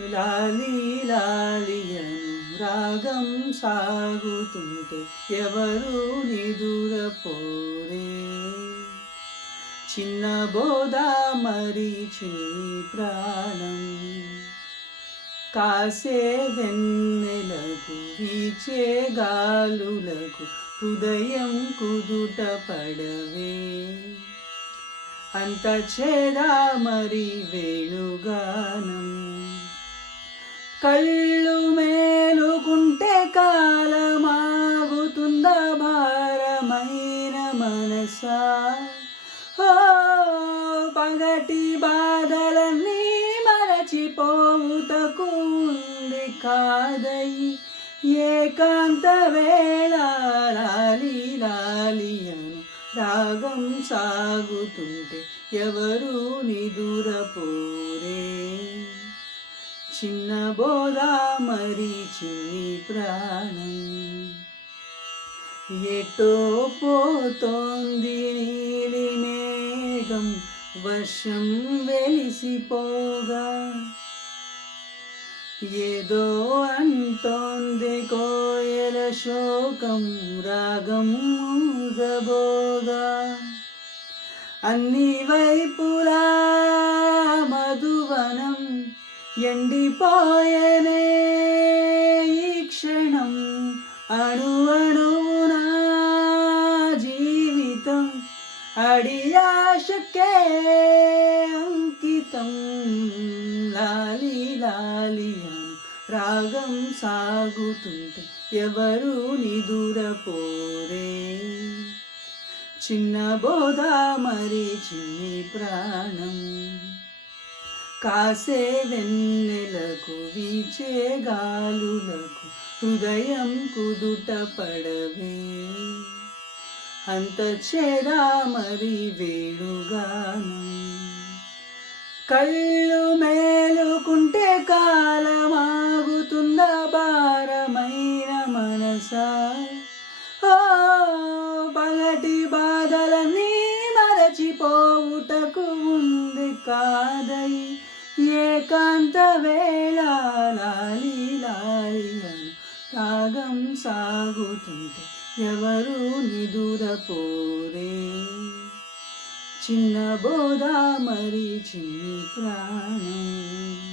లాలి లాలియను రాగం సాగుతుంటే ఎవరు నిదురపోరే. చిన్న బోధ మరి చిన్ని ప్రాణం కాసే వెన్నెలకు వీచే గాలులకు హృదయం కుదుట పడవే. అంత చేదా మరి వేణుగానం కళ్ళు మేలుకుంటే కాలమాగుతుందా భారమైన మనసా. ఓ పగటి బాధలన్నీ మరచిపోవుటకు ఉంది కాదై ఏకాంత వేళ. లాలి లాలియను రాగం సాగుతుంటే ఎవరు నిదురపోరే. చిన్న బోధ మరి చిన్ని ప్రాణం ఎటో పోతోంది నీలి మేఘం వర్షం వెలిసిపోగా. ఏదో అంటోంది కోయల శోకం రాగం మూగబోగా. అన్ని వైపులా మధువనం ఎండిపోయేనే ఈ క్షణం. అణువణువునా జీవితం అడియాశకే అంకితం. లాలి లాలియను రాగం సాగుతుంటే ఎవరు నిదురపోరే. చిన్న బోధ మరి చిన్ని ప్రాణం కాసే వెన్నెలకు వీచే గాలులకు హృదయం కుదుట పడవే. అంత చేదా మరి వేణుగానం కళ్ళు మేలుకుంటే కాలమాగుతుందా భారమైన మనసా. ఓ పగటి బాధలన్నీ మరచిపోవుటకు ఉంది కాదై ఏకాంత వేళ. లాలి లాలియను రాగం సాగుతుంటే ఎవరు నిదురపోరే. చిన్న బోధ మరి చిన్ని ప్రాణం.